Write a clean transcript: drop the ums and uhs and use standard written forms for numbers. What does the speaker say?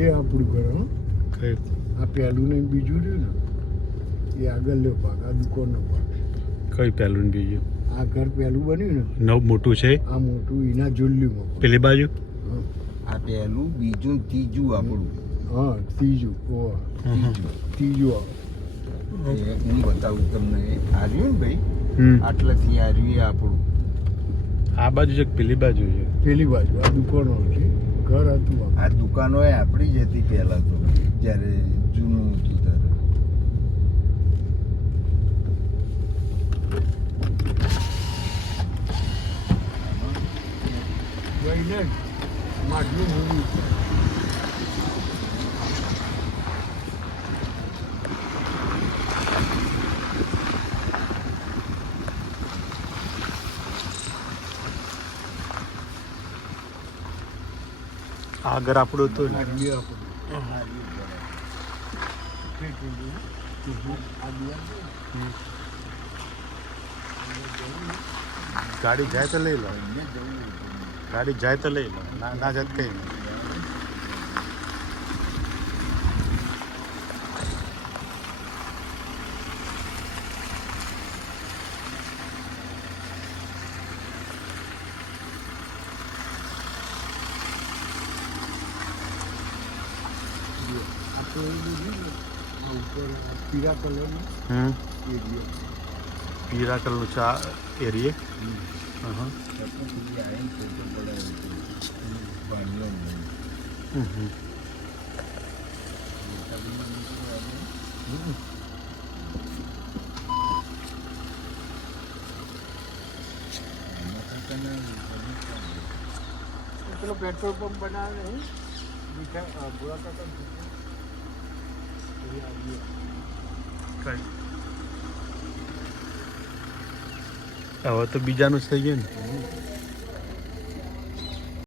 એ આપણું ઘર હો. આ પહેલું ને બીજું રહ્યું ને એ આગળ લ્યો ભાગ, આ દુકાનનો ભાગ. કઈ પહેલું ને બીજું? આ ઘર પહેલું બન્યું ને નવ મોટું છે આ મોટું એના જોલ્યુમાં. પેલી બાજુ આ પહેલું, બીજું, ત્રીજું આપણું. હા ત્રીજું ત્રીજું આવે. હું બતાવું તમને. આ રહ્યું ને ભાઈ, હમ આટલાથી આ રહ્યું એ આપણું. આ બાજુ છે કે પેલી બાજુ છે? પેલી બાજુ આ દુકાનો છે, ઘર હતું આ. આ દુકાનો એ આપણી જ હતી પહેલા તો, જ્યારે જૂનું હતું ત્યારે. જઈને જ માટલું મૂવી આ ઘર આપણું હતું ને? ગાડી આપણું. ગાડી જાય તો લઈ લો, ગાડી જાય તો લઈ લો, ના ના જાય તો કઈ નહીં. આ ઉપર પીળા કલરનું એરિયા. પીળા કલરનું ચા એરિયે. સુધી આવીને ફોટો પડાવ્યો ભાણિયો પેલો પેટ્રોલ પંપ બનાવે નહીં મીઠા ભોળા કાકા. હવે તો બીજાનું જ થઈ ગયું ને.